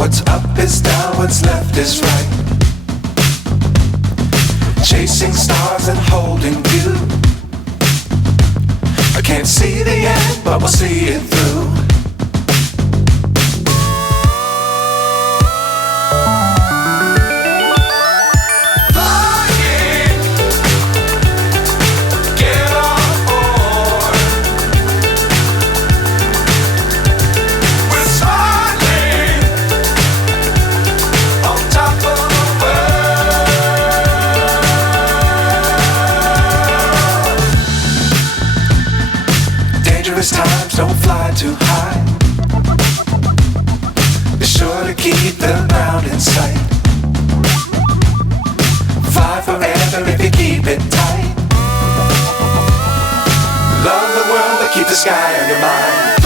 What's up is down, what's left is right. Chasing stars and holding you. I can't see the end, but we'll see it through. Times don't fly too high. Be sure to keep the ground in sight. Fly forever if you keep it tight. Love the world but keep the sky on your mind.